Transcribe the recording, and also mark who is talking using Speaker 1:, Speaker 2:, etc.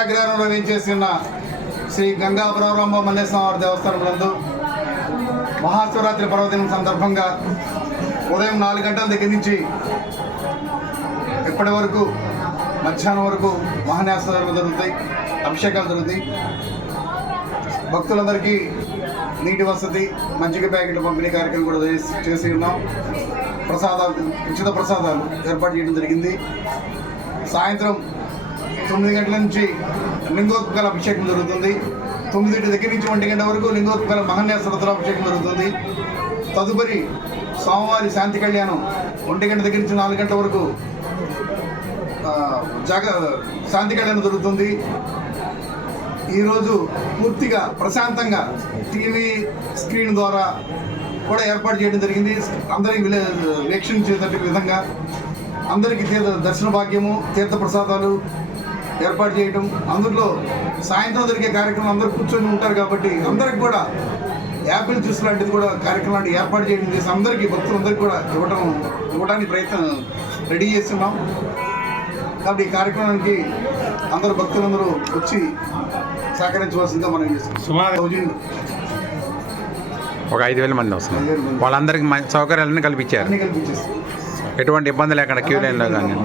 Speaker 1: అగ్రహారంలో వేయించేసిన శ్రీ గంగా ప్రారంభ మల్లేశ్వర దేవస్థానం నందు మహాశివరాత్రి పర్వదినం సందర్భంగా ఉదయం నాలుగు గంటల దగ్గర నుంచి ఇప్పటి వరకు మధ్యాహ్నం వరకు మహాన్యాసాలు జరుగుతాయి అభిషేకాలు జరుగుతాయి. భక్తులందరికీ నీటి వసతి మజ్జిగ ప్యాకెట్ పంపిణీ కార్యక్రమం కూడా చేసి ఉన్నాం. ప్రసాదాలు ఉచిత ప్రసాదాలు ఏర్పాటు చేయడం జరిగింది. సాయంత్రం తొమ్మిది గంటల నుంచి లింగోత్పకాల అభిషేకం జరుగుతుంది. తొమ్మిదింటి దగ్గర నుంచి ఒంటి గంట వరకు లింగోత్పకాల మహన్యాసరతుల అభిషేకం జరుగుతుంది. తదుపరి సోమవారి శాంతి కళ్యాణం ఒంటి గంట దగ్గర నుంచి నాలుగు గంటల వరకు జాగ శాంతి కళ్యాణం జరుగుతుంది. ఈరోజు పూర్తిగా ప్రశాంతంగా టీవీ స్క్రీన్ ద్వారా కూడా ఏర్పాటు చేయడం జరిగింది. అందరికీ విలే వీక్షించేటట్టు విధంగా అందరికీ తీర్థ దర్శన భాగ్యము తీర్థ ప్రసాదాలు ఏర్పాటు చేయడం అందులో సాయంత్రం జరిగే కార్యక్రమం అందరూ కూర్చొని ఉంటారు కాబట్టి అందరికి కూడా యాపిల్ జ్యూస్ లాంటిది కూడా కార్యక్రమం లాంటివి ఏర్పాటు చేయడం చేసి అందరికీ భక్తులందరికీ కూడా ఇవ్వడం ఇవ్వడానికి ప్రయత్నం రెడీ చేస్తున్నాం. కాబట్టి ఈ కార్యక్రమానికి అందరు భక్తులందరూ వచ్చి సహకరించవలసిందిగా మనం చేస్తున్నాం.
Speaker 2: ఒక ఐదు వేల మంది వస్తున్నారు. వాళ్ళందరికీ మంచి సౌకర్యాలన్నీ కల్పించారు. ఎటువంటి ఇబ్బంది లేకుండా క్యూ లైన్లో కానీ.